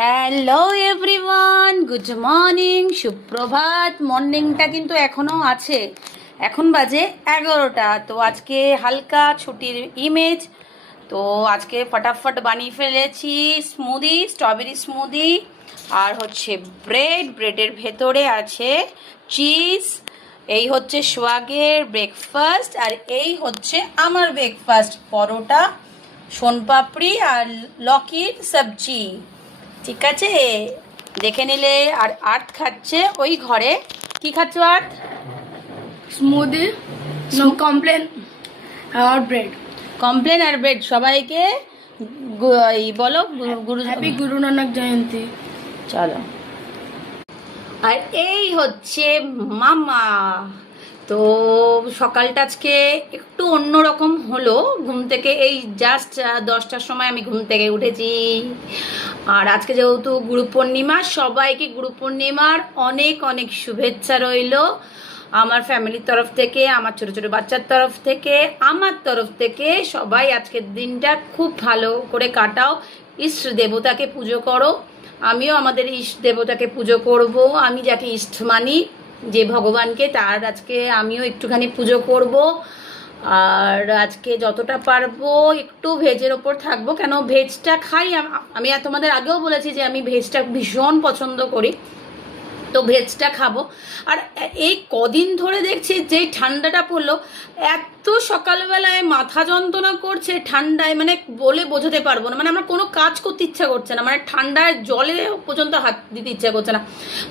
Hello everyone, good morning, সুপ্রভাত। মর্নিংটা কিন্তু এখনও আছে, এখন বাজে 11টা। তো আজকে হালকা ছুটির ইমেজ, তো আজকে ফটাফট বানিয়ে ফেলেছি স্মুদি, স্ট্রবেরি স্মুদি। আর হচ্ছে ব্রেডের ভেতরে আছে চিজ। এই হচ্ছে সোয়াগের ব্রেকফাস্ট, আর এই হচ্ছে আমার ব্রেকফাস্ট, পরোটা, সোনপাপড়ি আর লকির সবজি। ঠিক আছে, দেখে নিলে। আর আর্থ খাচ্ছে ওই ঘরে। কি খাচ্ছ আর্থ? স্মুদি, নো কমপ্লেন আর ব্রেড। কমপ্লেন আর ব্রেড। সবাইকে এই বলো গুরু হ্যাপি গুরু নানক জয়ন্তী। চলো। আর এই হচ্ছে মামা। তো সকালটা আজকে একটু অন্যরকম হলো। ঘুম থেকে এই জাস্ট 10টার সময় আমি ঘুম থেকে উঠেছি। আর আজকে যেহেতু গুরু পূর্ণিমা, সবাইকে গুরু পূর্ণিমার অনেক অনেক শুভেচ্ছা রইল আমার ফ্যামিলির তরফ থেকে, আমার ছোট ছোট বাচ্চার তরফ থেকে, আমার তরফ থেকে। সবাই আজকের দিনটা খুব ভালো করে কাটাও, ইষ্ট দেবতাকে পুজো করো। আমিও আমাদের ইষ্ট দেবতাকে পুজো করব। আমি যাকে ইষ্ট মানি, যে ভগবানকে, তার আজকে আমিও একটুখানি পুজো করব। আর আজকে যতটা পারবো একটু ভেজের ওপর থাকবো, কেন ভেজটা খাই আমি। তোমাদের আগেও বলেছি যে আমি ভেজটা ভীষণ পছন্দ করি, তো ভেজটা খাবো। আর এই কদিন ধরে দেখছি যেই ঠান্ডাটা পড়লো, এত সকালবেলায় মাথা যন্ত্রণা করছে ঠান্ডায়, মানে বলে বোঝাতে পারবো না। মানে আমার কোনো কাজ করতে ইচ্ছা করছে না, মানে ঠান্ডায় জলে পর্যন্ত হাত দিতে ইচ্ছা করছে না।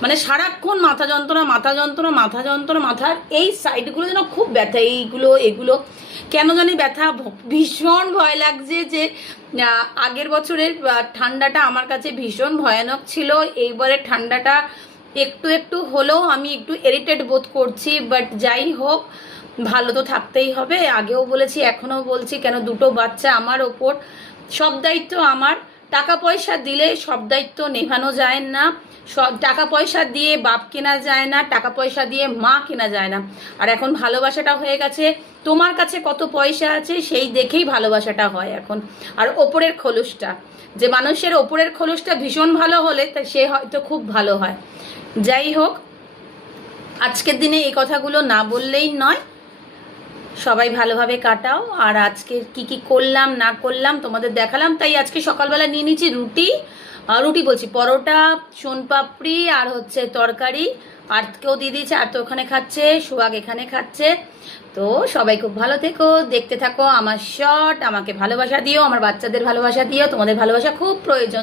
মানে সারাক্ষণ মাথা যন্ত্রণা, মাথা যন্ত্রণা, মাথা যন্ত্রণা, মাথার এই সাইডগুলো যেন খুব ব্যথা। এগুলো কেন জানি ব্যথা। ভীষণ ভয় লাগছে যে আগের বছরের ঠান্ডাটা আমার কাছে ভীষণ ভয়ানক ছিল। এইবারের ঠান্ডাটা একটু একটু হলেও আমি একটু ইরিটেট বোধ করছি। বাট যাই হোক, ভালো তো থাকতেই হবে। আগেও বলেছি, এখনও বলছি, কেন দুটো বাচ্চা আমার ওপর, সব দায়িত্ব আমার। টাকা পয়সা দিলে সব দায়িত্ব নেভানো যায় না। সব টাকা পয়সা দিয়ে বাপ কেনা যায় না, টাকা পয়সা দিয়ে মা কেনা যায় না। আর এখন ভালোবাসাটা হয়ে গেছে, তোমার কাছে কত পয়সা আছে সেই দেখেই ভালোবাসাটা হয় এখন। আর ওপরের খোলসটা, যে মানুষের ওপরের খোলসটা ভীষণ ভালো হলে তা সে হয়তো খুব ভালো হয়। যাই হোক, আজকের দিনে এই কথাগুলো না বললেই নয়। সবাই ভালোভাবে কাটাও। আর আজকে কি কি করলাম না করলাম তোমাদের দেখালাম। তাই আজকে সকালবেলা নিয়ে নিয়েছি রুটি বলছি, পরোটা, সোনপাপড়ি আর হচ্ছে তরকারি। আর্থকেও দিয়ে দিয়েছে, আর তো ওখানে খাচ্ছে, সোহাগ এখানে খাচ্ছে। তো সবাই খুব ভালো থেকো, দেখতে থাকো আমার শর্ট। আমাকে ভালোবাসা দিও, আমার বাচ্চাদের ভালোবাসা দিও, তোমাদের ভালোবাসা খুব প্রয়োজন।